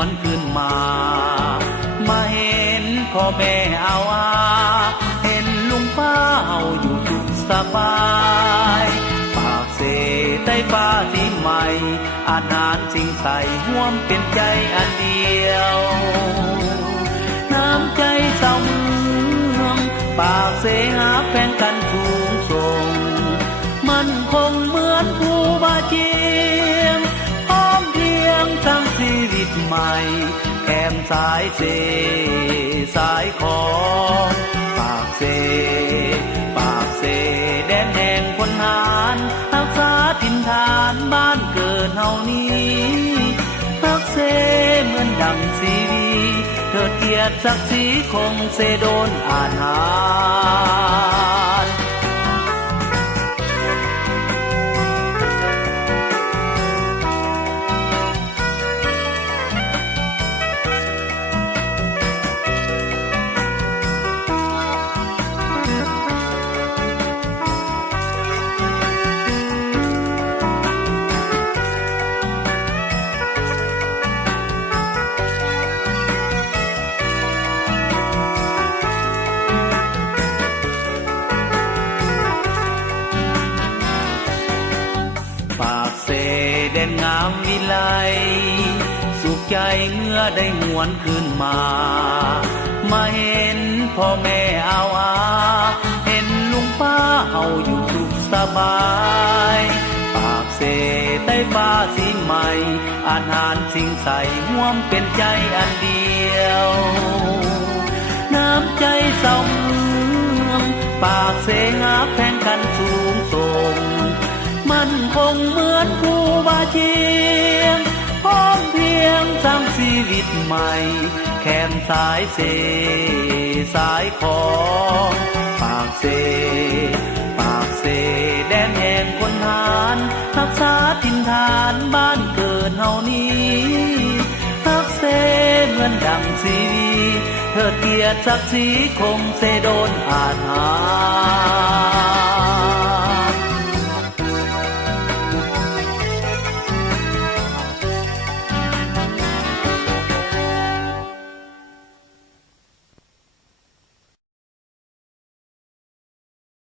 วนขึ้นมามาเห็นพ่อแม่เอาเห็นลุงป้าเอาอยู่สุขสบายปากเสใต้ฟ้าที่ใหม่อาหารสิ่งใส่ห่วมเป็นใจอันเดียวน้ำใจเศร้าเมืองปากเสหาแฟนกันสูงส่งมันคงเหมือนผู้บาเจียงพร้อมเพียงสร้างชีวิตใหม่แก้มสายเสสายขอปากเสแดนแห่งคนหารรักษาถิ่นฐานบ้านเกิดเฮานี้รักเสเหมือนดังสีวีเถิดเกียรติศักดิ์ศรีคงเสโดนอาหารปากเสแดนงามวิไลสุขใจเมื่อได้หวนขึ้นมามาเห็นพ่อแม่เอาเห็นลุงป้าเอาอยู่สุขสบายปากเสใต้ฟ้าสีใหม่อาหารสิ่งใส่ห่วมเป็นใจอันเดียวน้ำใจเศร้าเมืองปากเสหาแพงกันสูงส่งมันคงเหมือนผู้บาเจียงพร้อมเพียงสร้างชีวิตใหม่แขนสายเสสายของปากเสแดนแห่งคนหารรักษาถิ่นฐานบ้านเกิดเฮานี้รักเสเหมือนดังสีวีเถิดเกียรติศักดิ์ศรีคงเสโดนอาหาร